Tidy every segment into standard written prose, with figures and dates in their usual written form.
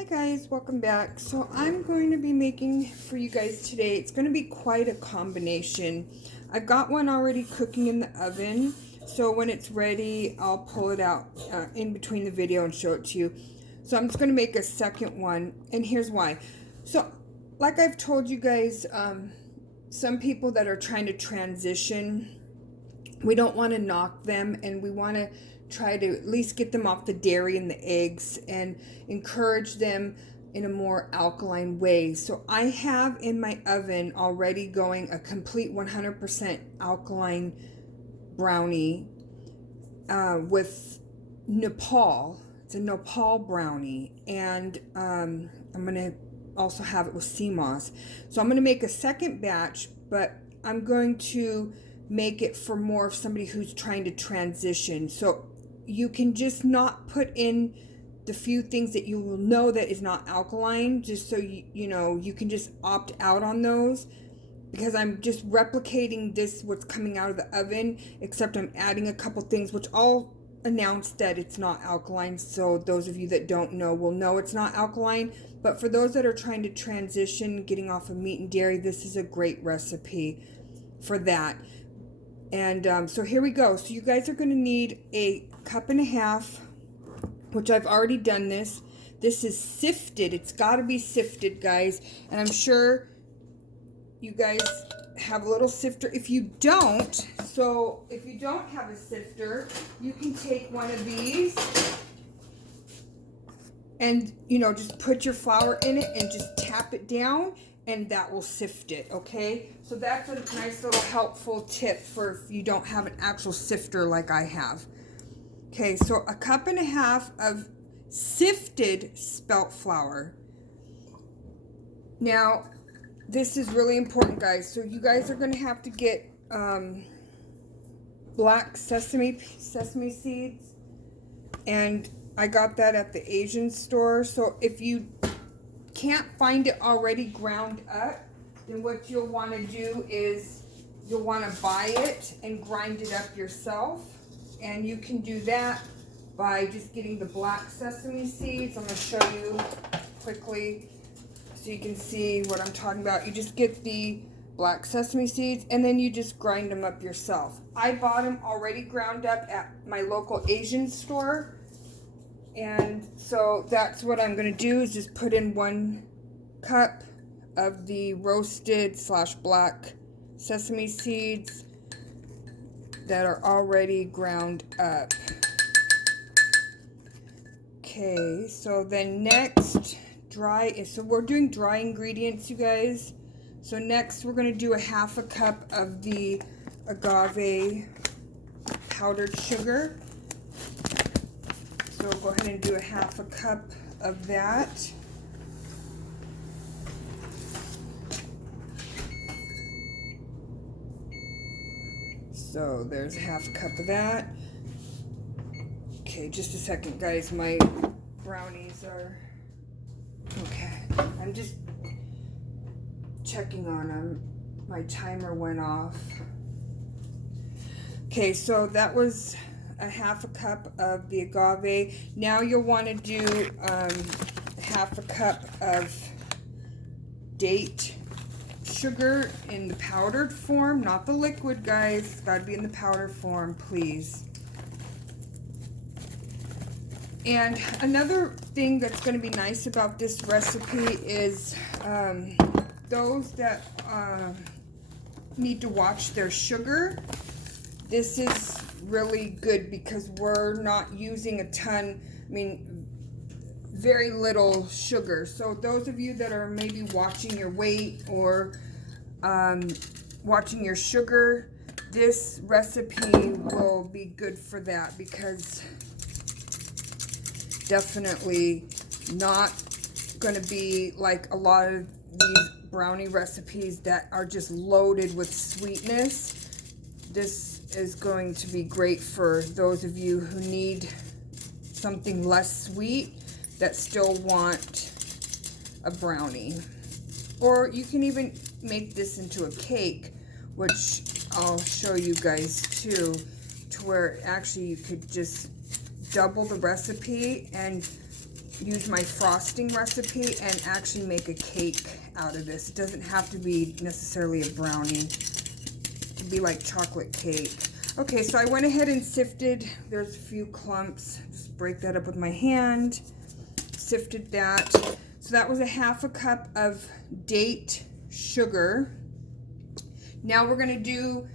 Hi guys, welcome back. So I'm going to be making for you guys today, it's going to be quite a combination. I've got one already cooking in the oven, so when it's ready I'll pull it out in between the video and show it to you. So I'm just going to make a second one, and here's why. So like I've told you guys, some people that are trying to transition, we don't want to knock them, and we want to try to at least get them off the dairy and the eggs and encourage them in a more alkaline way. So I have in my oven already going a complete 100% alkaline brownie with Nopal. It's a Nopal brownie, and I'm going to also have it with Seamoss. So I'm going to make a second batch, but I'm going to make it for more of somebody who's trying to transition. So you can just not put in the few things that you will know that is not alkaline, just so you know you can just opt out on those, because I'm just replicating this what's coming out of the oven, except I'm adding a couple things which I'll announce that it's not alkaline, so those of you that don't know will know it's not alkaline. But for those that are trying to transition, getting off of meat and dairy, this is a great recipe for that. And so here we go. So you guys are going to need a cup and a half, which I've already done this. This is sifted. It's got to be sifted, guys. And I'm sure you guys have a little sifter. If you don't, so if you don't have a sifter, you can take one of these and, you know, just put your flour in it and just tap it down, and that will sift it, okay? So that's a nice little helpful tip for if you don't have an actual sifter like I have. Okay, so a cup and a half of sifted spelt flour. Now, this is really important, guys. So you guys are going to have to get black sesame seeds, and I got that at the Asian store. So if you can't find it already ground up, then what you'll want to do is you'll want to buy it and grind it up yourself. And you can do that by just getting the black sesame seeds. I'm going to show you quickly so you can see what I'm talking about. You just get the black sesame seeds and then you just grind them up yourself. I bought them already ground up at my local Asian store. And so that's what I'm going to do, is just put in 1 cup of the roasted / black sesame seeds that are already ground up. Okay, so then next, so we're doing dry ingredients, you guys. So next we're going to do a ½ cup of the agave powdered sugar. So go ahead and do a ½ cup of that. So there's a ½ cup of that. Okay, just a second, guys. My brownies are... Okay, I'm just checking on them. My timer went off. Okay, so that was a ½ cup of the agave. Now you'll want to do ½ cup of date sugar in the powdered form, not the liquid, guys. It's got to be in the powdered form, please. And another thing that's going to be nice about this recipe is those that need to watch their sugar. This is really good because we're not using a ton, very little sugar. So those of you that are maybe watching your weight or watching your sugar, this recipe will be good for that, because definitely not going to be like a lot of these brownie recipes that are just loaded with sweetness. This is going to be great for those of you who need something less sweet that still want a brownie. Or you can even make this into a cake, which I'll show you guys too, to where actually you could just double the recipe and use my frosting recipe and actually make a cake out of this. It doesn't have to be necessarily a brownie. It can be like chocolate cake. Okay, so I went ahead and sifted. There's a few clumps. Just break that up with my hand. Sifted that. So that was a 1/2 cup of date sugar. Now we're going to do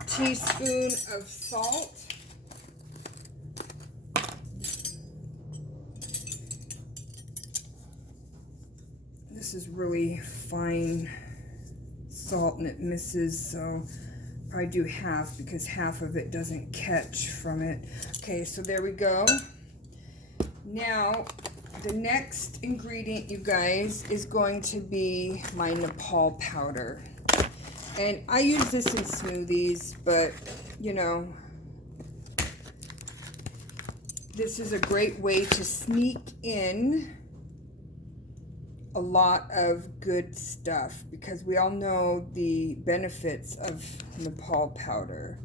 a teaspoon of salt. This is really fine salt and it misses, so probably do half because half of it doesn't catch from it. Okay, so there we go. Now, the next ingredient, you guys, is going to be my Nopal powder. And I use this in smoothies, but, you know, this is a great way to sneak in a lot of good stuff because we all know the benefits of Nopal powder.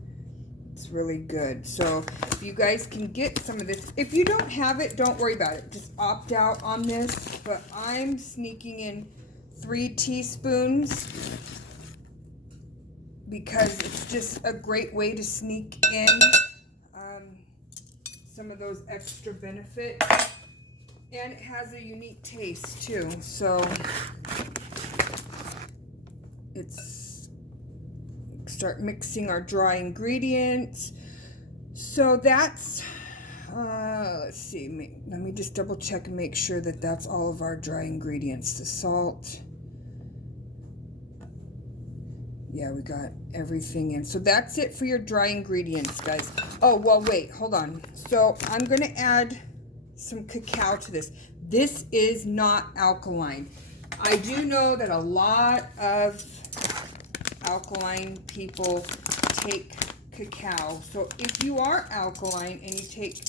It's really good. So if you guys can get some of this, if you don't have it, don't worry about it. Just opt out on this. But I'm sneaking in 3 teaspoons because it's just a great way to sneak in some of those extra benefits. And it has a unique taste too. So it's start mixing our dry ingredients. So that's let's see, let me just double check and make sure that that's all of our dry ingredients. The salt, yeah, we got everything in. So that's it for your dry ingredients, guys. Oh, well, wait, hold on. So I'm gonna add some cacao to this. This is not alkaline. I do know that a lot of alkaline people take cacao. So if you are alkaline and you take,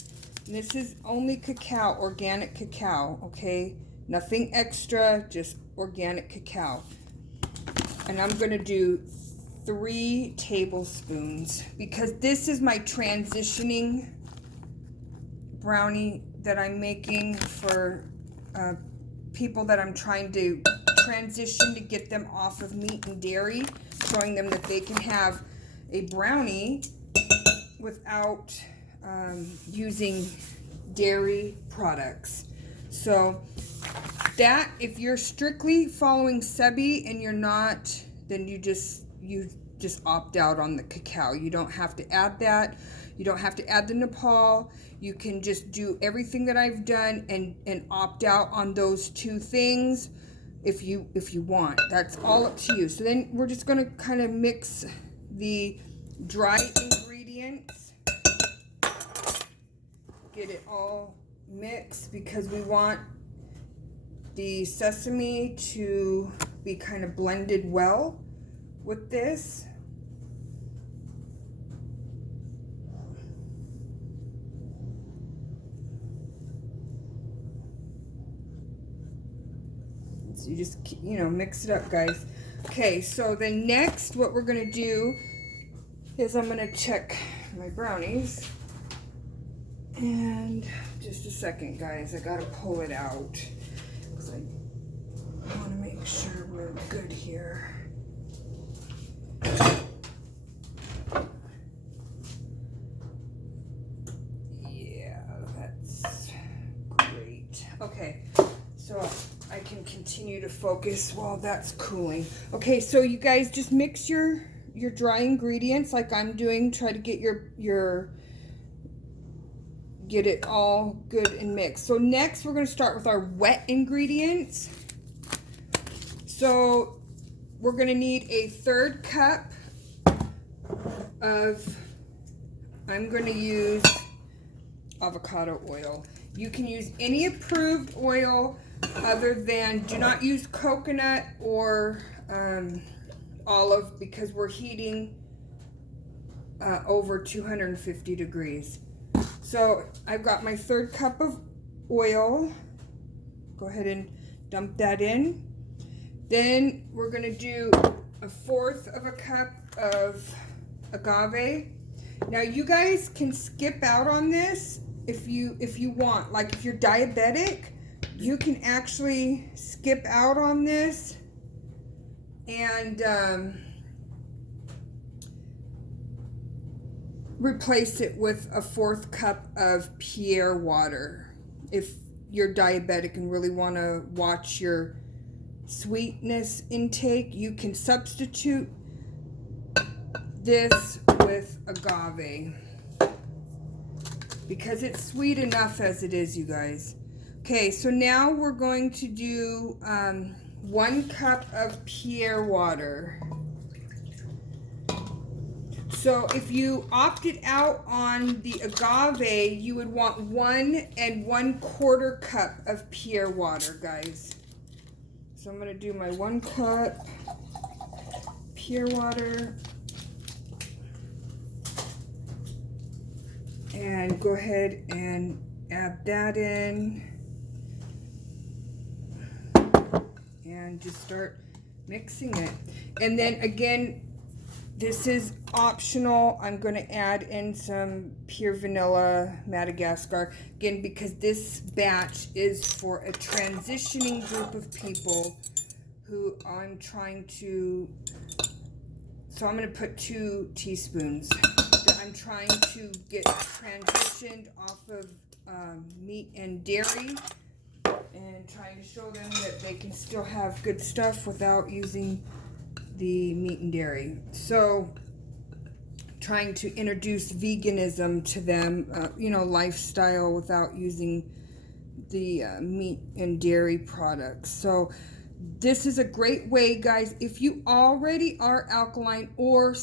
and this is only cacao, organic cacao, okay? Nothing extra, just organic cacao. And I'm gonna do 3 tablespoons because this is my transitioning brownie that I'm making for people that I'm trying to transition to get them off of meat and dairy, showing them that they can have a brownie without using dairy products. So that, if you're strictly following Sebi and you're not, then you just opt out on the cacao. You don't have to add that. You don't have to add the Nopal. You can just do everything that I've done and opt out on those 2 things if you want. That's all up to you. So then we're just going to kind of mix the dry ingredients. Get it all mixed because we want the sesame to be kind of blended well with this. So you just, you know, mix it up, guys. Okay, so then next what we're going to do is I'm going to check my brownies. And just a second, guys. I got to pull it out because I want to make sure we're good here. Yeah, that's great. Okay, so I can continue to focus while that's cooling. Okay, so you guys just mix your dry ingredients like I'm doing. Try to get get it all good and mixed. So next we're going to start with our wet ingredients. So we're going to need a 1/3 cup of, I'm going to use avocado oil. You can use any approved oil other than, do not use coconut or olive because we're heating over 250 degrees. So I've got my 1/3 cup of oil. Go ahead and dump that in. Then we're going to do a 1/4 of a cup of agave. Now you guys can skip out on this if you want, like if you're diabetic, you can actually skip out on this and replace it with a 1/4 cup of Pierre water. If you're diabetic and really want to watch your sweetness intake, you can substitute this with agave because it's sweet enough as it is, you guys. Okay, so now we're going to do 1 cup of Pierre water. So if you opted out on the agave, you would want 1 1/4 cup of Pierre water, guys. So I'm going to do my 1 cup Pierre water. And go ahead and add that in. And just start mixing it. And then again, this is optional. I'm going to add in some pure vanilla Madagascar. Again, because this batch is for a transitioning group of people who I'm trying to... So I'm going to put 2 teaspoons. I'm trying to get transitioned off of meat and dairy. And trying to show them that they can still have good stuff without using the meat and dairy. So trying to introduce veganism to them, you know, lifestyle without using the meat and dairy products. So this is a great way, guys, if you already are alkaline or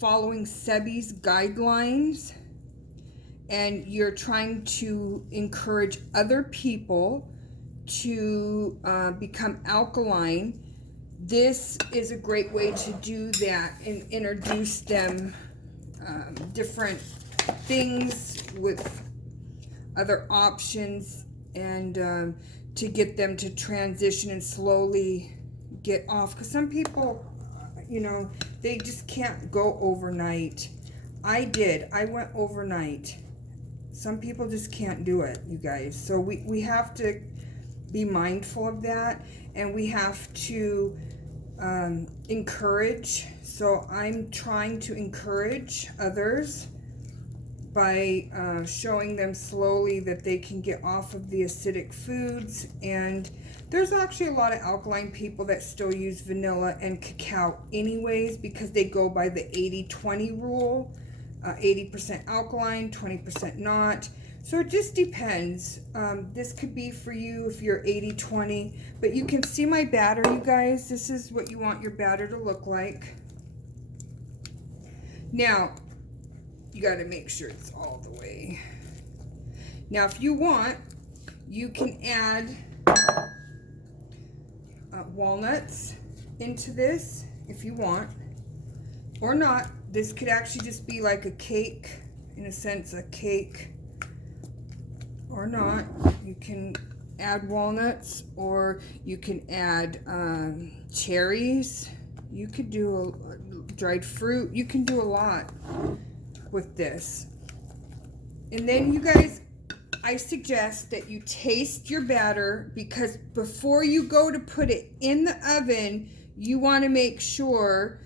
following Sebi's guidelines and you're trying to encourage other people to become alkaline, this is a great way to do that and introduce them different things with other options and to get them to transition and slowly get off. Because some people, you know, they just can't go overnight. I did. I went overnight. Some people just can't do it, you guys. So we have to be mindful of that, and we have to encourage. So I'm trying to encourage others by showing them slowly that they can get off of the acidic foods. And there's actually a lot of alkaline people that still use vanilla and cacao anyways, because they go by the 80-20 rule. 80% alkaline, 20% not. So it just depends. This could be for you if you're 80-20. But you can see my batter, you guys. This is what you want your batter to look like. Now, you got to make sure it's all the way. Now, if you want, you can add walnuts into this if you want, or not. This could actually just be like a cake, in a sense, a cake, or not. You can add walnuts, or you can add cherries. You could do a dried fruit. You can do a lot with this. And then you guys, I suggest that you taste your batter, because before you go to put it in the oven, you want to make sure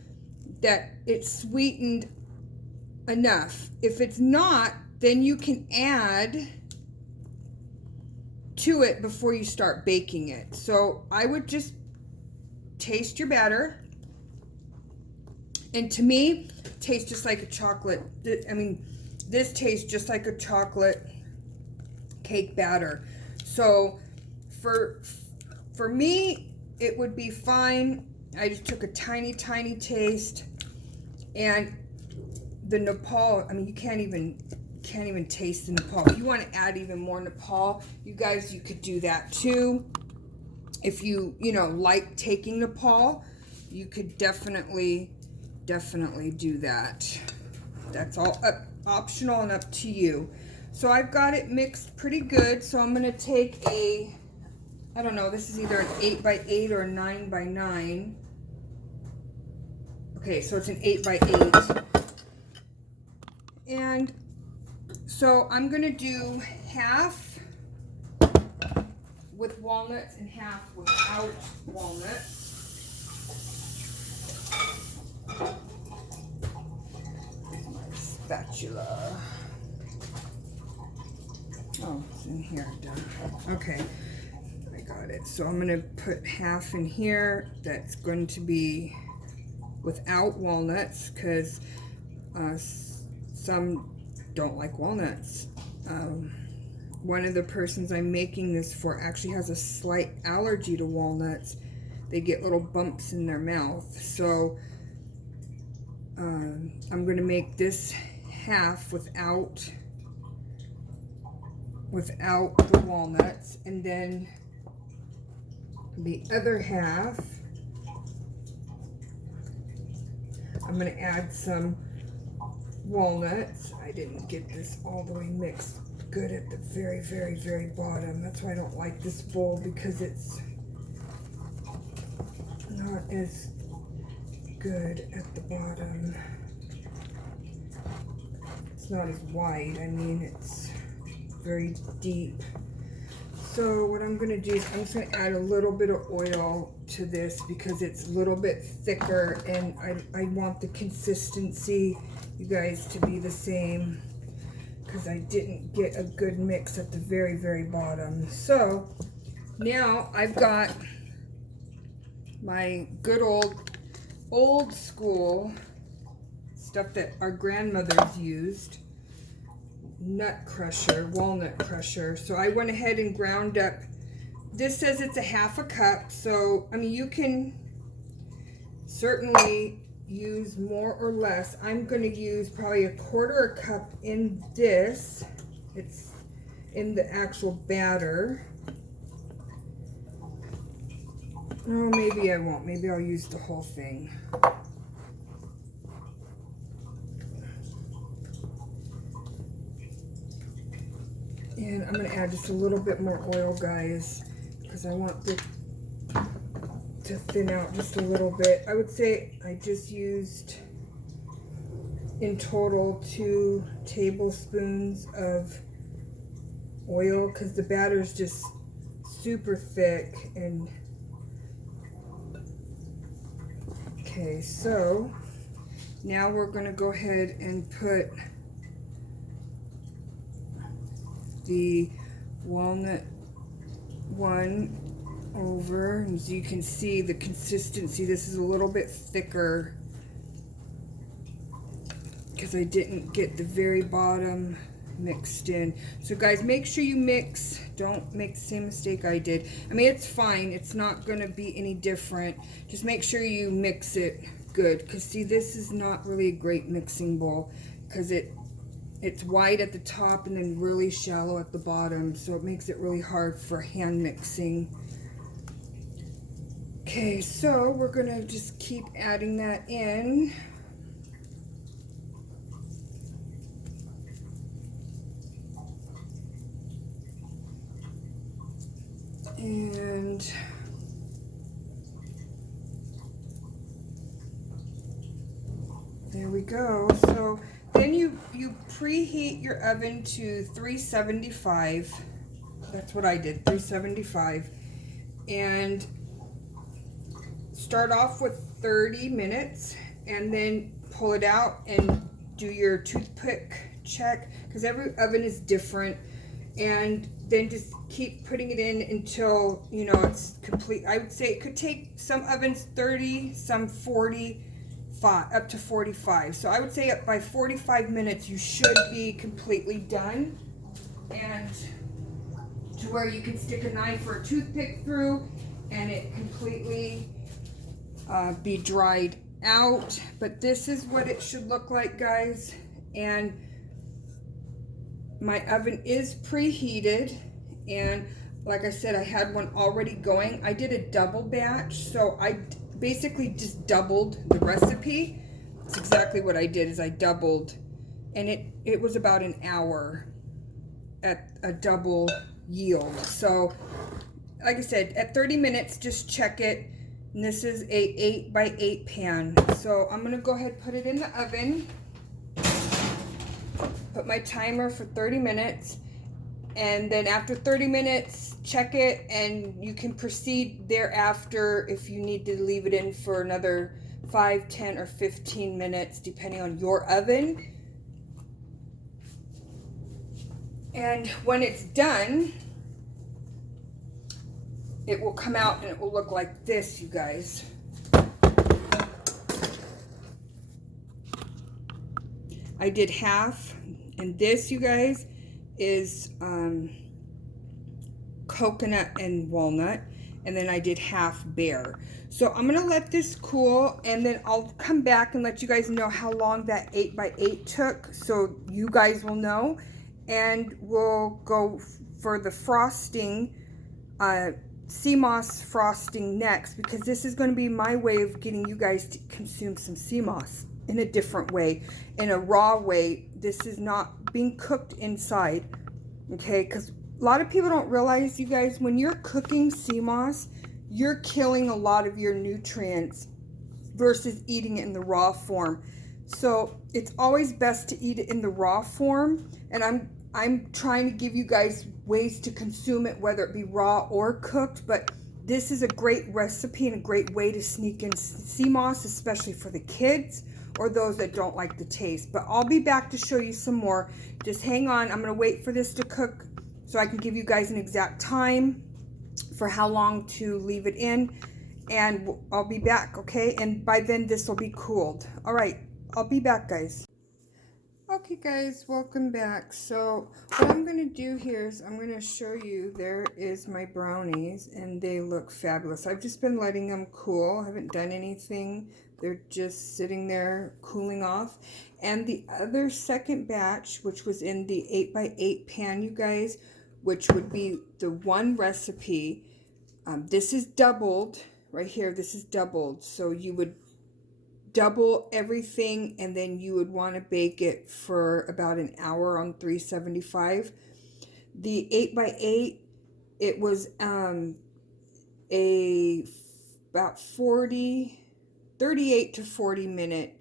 that it's sweetened enough. If it's not, then you can add to it before you start baking it. So I would just taste your batter. And to me, it tastes just like a chocolate. I mean, this tastes just like a chocolate cake batter. So for me, it would be fine. I just took a tiny taste. And the Nopal, I mean, you can't even taste the Nopal. If you want to add even more Nopal, you guys, you could do that too. If you know, like taking Nopal, you could definitely do that. That's all optional and up to you. So I've got it mixed pretty good. So I'm going to take a, I don't know, this is either an 8x8 or a 9x9. Okay, so it's an 8x8. And So I'm gonna do half with walnuts and half without walnuts. My spatula. Oh, it's in here, done. Okay, I got it. So I'm gonna put half in here. That's going to be without walnuts because some don't like walnuts. One of the persons I'm making this for actually has a slight allergy to walnuts. They get little bumps in their mouth. So I'm going to make this half without the walnuts, and then the other half I'm going to add some walnuts. I didn't get this all the way mixed good at the very, very, very bottom. That's why I don't like this bowl, because it's not as good at the bottom. It's not as wide. I mean, it's very deep. So what I'm going to do is I'm just going to add a little bit of oil to this because it's a little bit thicker, and I want the consistency, you guys, to be the same, because I didn't get a good mix at the very, very bottom. So now I've got my good old school stuff that our grandmothers used, walnut crusher. So I went ahead and ground up, this says it's a half a cup, so I mean you can certainly use more or less. I'm going to use probably 1/4 cup in this. It's in the actual batter. Oh, maybe I won't. Maybe I'll use the whole thing. And I'm going to add just a little bit more oil, guys, because I want it to thin out just a little bit. I would say I just used in total 2 tablespoons of oil because the batter is just super thick. And okay, so now we're going to go ahead and put the walnut one over. As you can see, the consistency, this is a little bit thicker because I didn't get the very bottom mixed in. So guys, make sure you mix. Don't make the same mistake I did. I mean, it's fine. It's not going to be any different. Just make sure you mix it good, because see, this is not really a great mixing bowl because it's wide at the top and then really shallow at the bottom, so it makes it really hard for hand mixing. Okay, so we're gonna just keep adding that in. And there we go. So then you preheat your oven to 375. That's what I did, 375. And start off with 30 minutes and then pull it out and do your toothpick check, because every oven is different. And then just keep putting it in until, you know, it's complete. I would say it could take some ovens 30, some 45, up to 45. So I would say by 45 minutes you should be completely done, and to where you can stick a knife or a toothpick through and it completely be dried out. But this is what it should look like, guys. And my oven is preheated, and like I said, I had one already going. I did a double batch, so I basically just doubled the recipe. That's exactly what I did, is I doubled, and it was about an hour at a double yield. So like I said, at 30 minutes, just check it. And this is a 8x8 pan. So I'm gonna go ahead and put it in the oven. put my timer for 30 minutes, and then after 30 minutes, check it, and you can proceed thereafter if you need to leave it in for another 5, 10, or 15 minutes, depending on your oven. And when it's done, it will come out and it will look like this, you guys. I did half, and this, you guys, is coconut and walnut, and then I did half bear. So I'm gonna let this cool, and then I'll come back and let you guys know how long that 8x8 took, so you guys will know. And we'll go for the frosting, Seamoss frosting next, because this is going to be my way of getting you guys to consume some Seamoss in a different way, in a raw way. This is not being cooked inside, okay? Because a lot of people don't realize, you guys, when you're cooking Seamoss, you're killing a lot of your nutrients versus eating it in the raw form. So it's always best to eat it in the raw form, and I'm trying to give you guys ways to consume it, whether it be raw or cooked. But this is a great recipe and a great way to sneak in Seamoss, especially for the kids or those that don't like the taste. But I'll be back to show you some more. Just hang on. I'm going to wait for this to cook so I can give you guys an exact time for how long to leave it in. And I'll be back, okay? And by then, this will be cooled. All right. I'll be back, guys. Okay, guys, welcome back. So what I'm going to do here is I'm going to show you, there is my brownies, and they look fabulous. I've just been letting them cool. I haven't done anything. They're just sitting there cooling off. And the other second batch, which was in the 8x8 pan, you guys, which would be the one recipe, this is doubled right here. This is doubled. So you would double everything, and then you would want to bake it for about an hour on 375. The 8x8, it was about 38 to 40 minute,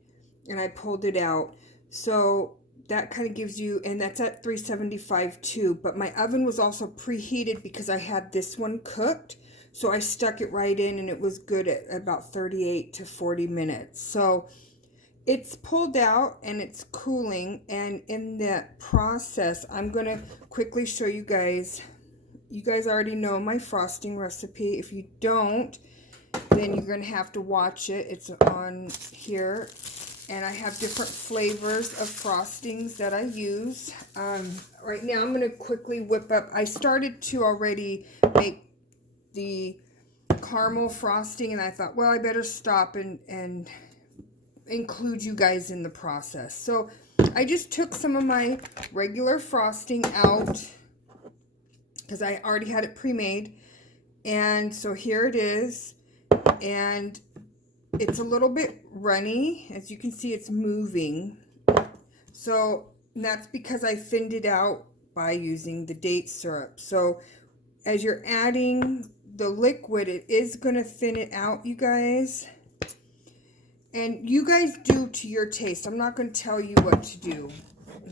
and I pulled it out. So that kind of gives you, and that's at 375 too. But my oven was also preheated because I had this one cooked. So I stuck it right in, and it was good at about 38 to 40 minutes. So it's pulled out and it's cooling. And in that process, I'm going to quickly show you guys. You guys already know my frosting recipe. If you don't, then you're going to have to watch it. It's on here. And I have different flavors of frostings that I use. Right now, I'm going to quickly whip up. I started to already make the caramel frosting, and I thought, well, I better stop and include you guys in the process. So I just took some of my regular frosting out because I already had it pre-made, and so here it is, and it's a little bit runny. As you can see, it's moving. So that's because I thinned it out by using the date syrup. So as you're adding the liquid, it is going to thin it out, you guys. And you guys do to your taste. I'm not going to tell you what to do.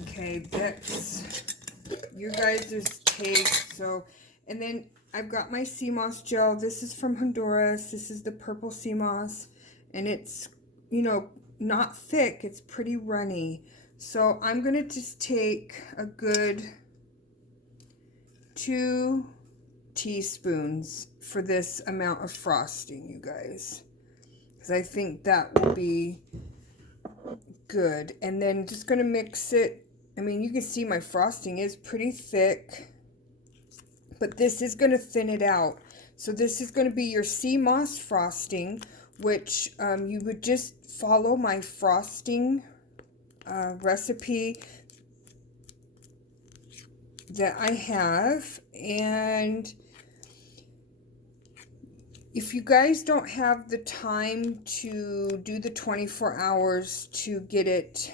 Okay, that's your guys' taste. So, and then I've got my Seamoss gel. This is from Honduras. This is the purple Seamoss. And it's, you know, not thick. It's pretty runny. So I'm going to just take a good 2 teaspoons for this amount of frosting, you guys, because I think that will be good. And then just going to mix it. I mean, you can see my frosting is pretty thick, but this is going to thin it out. So this is going to be your Seamoss frosting, which you would just follow my frosting recipe that I have. And if you guys don't have the time to do the 24 hours to get it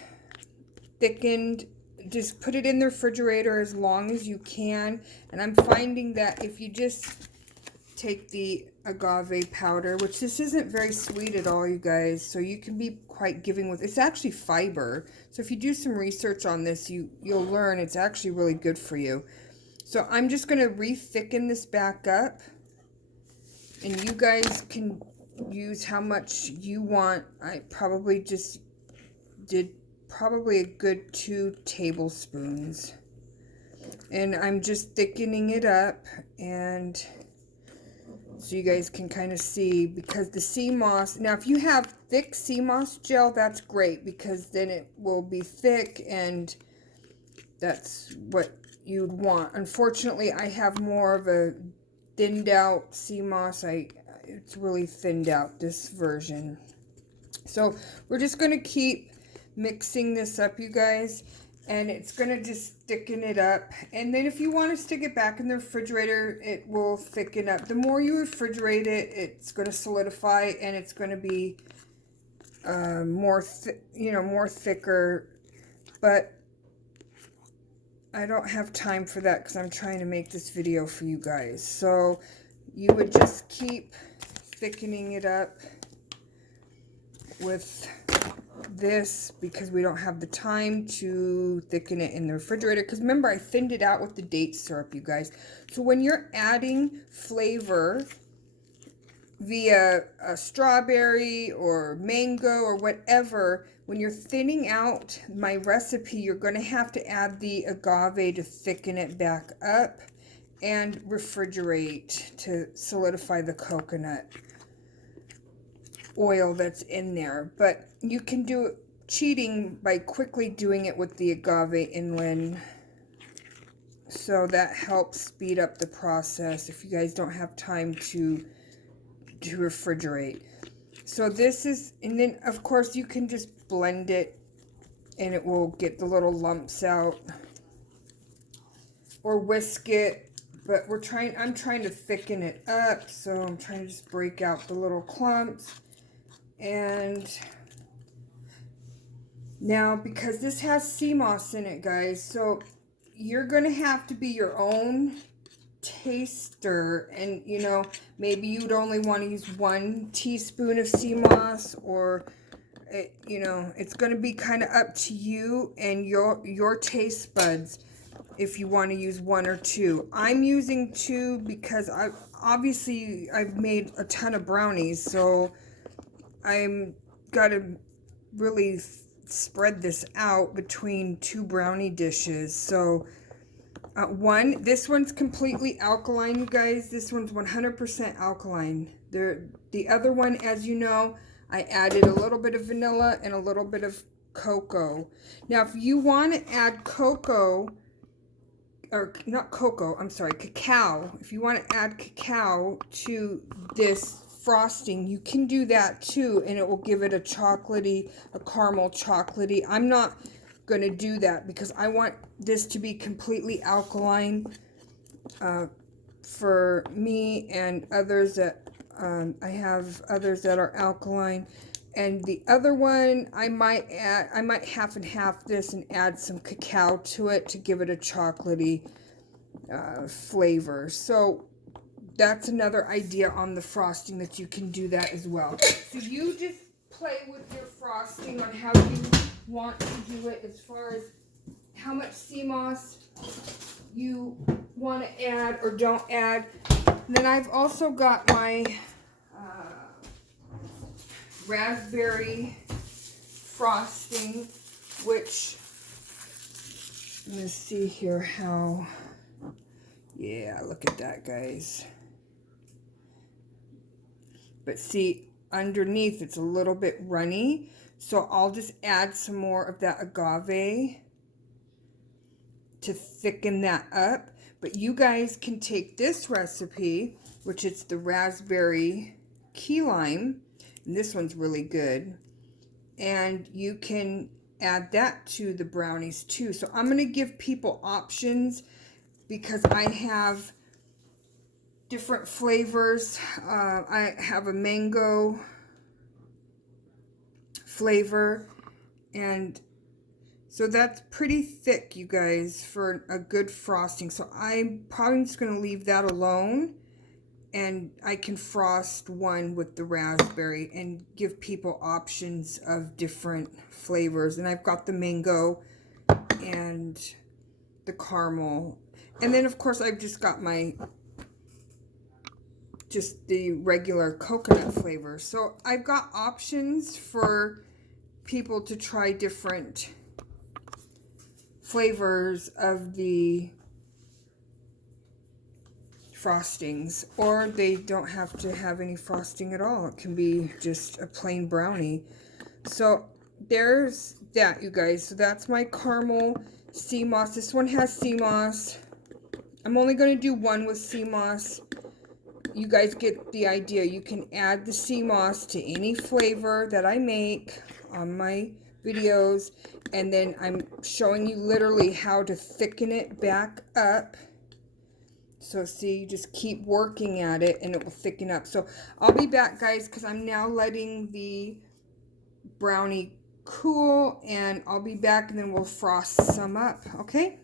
thickened, just put it in the refrigerator as long as you can. And I'm finding that if you just take the agave powder, which this isn't very sweet at all, you guys, so you can be quite giving with, it's actually fiber. So if you do some research on this, you'll learn it's actually really good for you. So I'm just going to re-thicken this back up, and you guys can use how much you want. I probably just did probably a good 2 tablespoons. And I'm just thickening it up, and so you guys can kind of see, because the Seamoss, now if you have thick Seamoss gel, that's great, because then it will be thick and that's what you'd want. Unfortunately, I have more of a thinned out Seamoss. It's really thinned out, this version. So we're just going to keep mixing this up, you guys, and it's going to just thicken it up. And then if you want to stick it back in the refrigerator, it will thicken up. The more you refrigerate it, it's going to solidify, and it's going to be more thicker. But I don't have time for that because I'm trying to make this video for you guys. So you would just keep thickening it up with this, because we don't have the time to thicken it in the refrigerator, because remember, I thinned it out with the date syrup, you guys. So when you're adding flavor via a strawberry or mango or whatever, when you're thinning out my recipe, you're going to have to add the agave to thicken it back up and refrigerate to solidify the coconut oil that's in there. But you can do cheating by quickly doing it with the agave inland, so that helps speed up the process if you guys don't have time to refrigerate. So this is, and then of course you can just blend it and it will get the little lumps out, or whisk it. But I'm trying to thicken it up, so I'm trying to just break out the little clumps. And now, because this has Seamoss in it, guys, so you're going to have to be your own taster. And, you know, maybe you'd only want to use 1 teaspoon of Seamoss, or, you know, it's going to be kind of up to you and your taste buds if you want to use 1 or 2. I'm using 2 because I've made a ton of brownies, so I'm got to really spread this out between 2 brownie dishes. So this one's completely alkaline, you guys. This one's 100% alkaline. The other one, as you know, I added a little bit of vanilla and a little bit of cocoa. Now, if you want to add cocoa, or not cocoa, I'm sorry, cacao. If you want to add cacao to this frosting, you can do that too, and it will give it a caramel chocolatey. I'm not going to do that because I want this to be completely alkaline for me and others that I have others that are alkaline. And the other one, I might half and half this and add some cacao to it to give it a chocolatey flavor. So that's another idea on the frosting, that you can do that as well. So you just play with your frosting on how you want to do it, as far as how much Seamoss you want to add or don't add. And then I've also got my raspberry frosting, which, let's see here how, yeah, look at that, guys. But see, underneath it's a little bit runny, so I'll just add some more of that agave to thicken that up. But you guys can take this recipe, which it's the raspberry key lime, and this one's really good, and you can add that to the brownies too. So I'm going to give people options, because I have different flavors. I have a mango flavor, and so that's pretty thick, you guys, for a good frosting. So I'm probably just going to leave that alone and I can frost one with the raspberry and give people options of different flavors. And I've got the mango and the caramel. And then of course I've just got my the regular coconut flavor. So I've got options for people to try different flavors of the frostings, or they don't have to have any frosting at all. It can be just a plain brownie. So there's that, you guys. So that's my caramel Seamoss. This one has Seamoss. I'm only going to do one with Seamoss. You guys get the idea. You can add the Seamoss to any flavor that I make on my videos, and then I'm showing you literally how to thicken it back up. So see, you just keep working at it and it will thicken up. So I'll be back, guys, because I'm now letting the brownie cool, and I'll be back and then we'll frost some up, okay?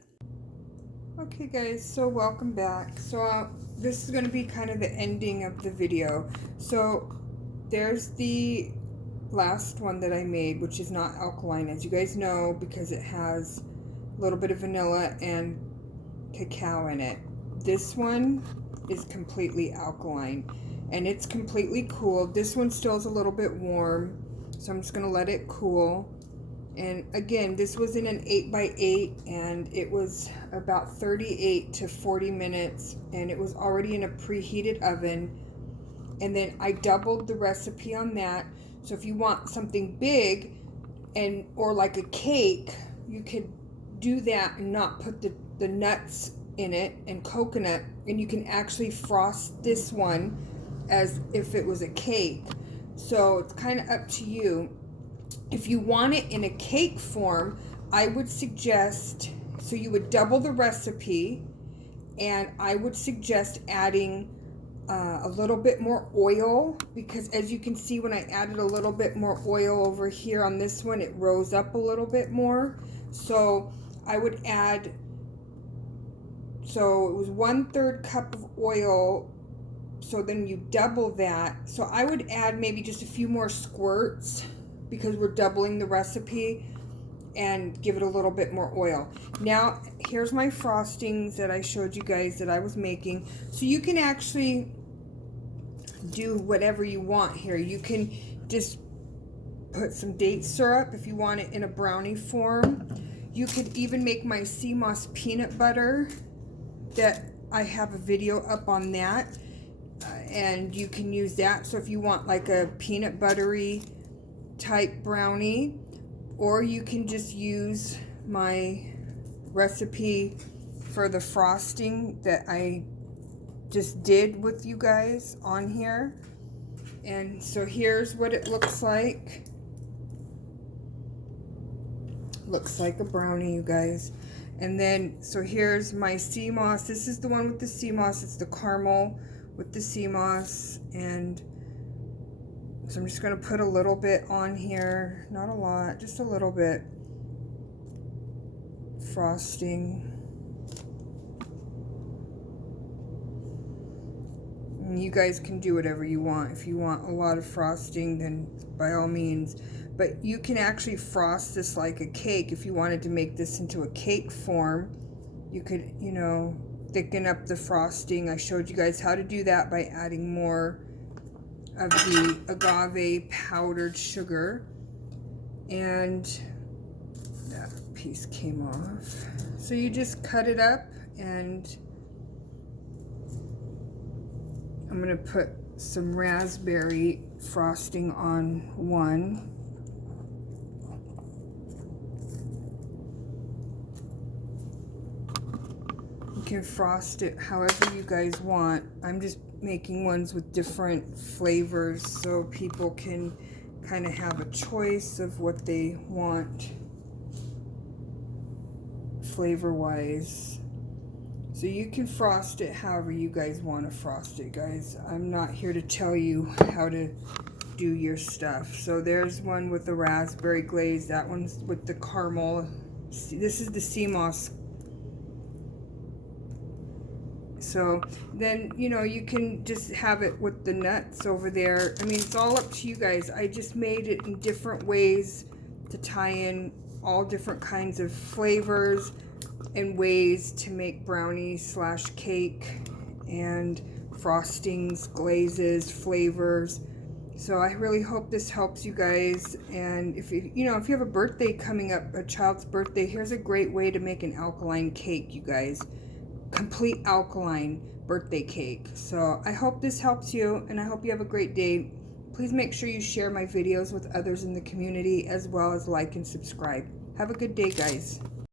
Okay, guys, so welcome back. So this is going to be kind of the ending of the video. So there's the last one that I made, which is not alkaline, as you guys know, because it has a little bit of vanilla and cacao in it. This one is completely alkaline, and it's completely cool. This one still is a little bit warm, so I'm just going to let it cool. And again, this was in an 8x8, and it was about 38 to 40 minutes, and it was already in a preheated oven. And then I doubled the recipe on that. So if you want something big or like a cake, you could do that and not put the nuts in it and coconut, and you can actually frost this one as if it was a cake. So it's kind of up to you. If you want it in a cake form, I would suggest, so you would double the recipe, and I would suggest adding a little bit more oil, because as you can see, when I added a little bit more oil over here on this one, it rose up a little bit more. So I would add, so it was 1/3 cup of oil, so then you double that. So I would add maybe just a few more squirts, because we're doubling the recipe, and give it a little bit more oil. Now here's my frostings that I showed you guys that I was making. So you can actually do whatever you want here. You can just put some date syrup if you want it in a brownie form. You could even make my Seamoss peanut butter, that I have a video up on that, and you can use that. So if you want like a peanut buttery type brownie, or you can just use my recipe for the frosting that I just did with you guys on here. And so here's what it looks like. Looks like a brownie, you guys. And then, so here's my Seamoss. This is the one with the Seamoss. It's the caramel with the Seamoss. And so I'm just going to put a little bit on here. Not a lot, just a little bit. Frosting. And you guys can do whatever you want. If you want a lot of frosting, then by all means. But you can actually frost this like a cake. If you wanted to make this into a cake form, you could, you know, thicken up the frosting. I showed you guys how to do that by adding more of the agave powdered sugar. And that piece came off. So you just cut it up, and I'm going to put some raspberry frosting on one. You can frost it however you guys want. I'm just making ones with different flavors so people can kind of have a choice of what they want flavor-wise. So you can frost it however you guys want to frost it, guys. I'm not here to tell you how to do your stuff. So there's one with the raspberry glaze. That one's with the caramel. This is the Seamoss. So then, you know, you can just have it with the nuts over there. I mean, it's all up to you guys. I just made it in different ways to tie in all different kinds of flavors and ways to make brownies slash cake and frostings, glazes, flavors. So I really hope this helps you guys. And if you know, if you have a birthday coming up, a child's birthday, here's a great way to make an alkaline cake, you guys. Complete alkaline birthday cake. So I hope this helps you, and I hope you have a great day. Please make sure you share my videos with others in the community, as well as like and subscribe. Have a good day, guys.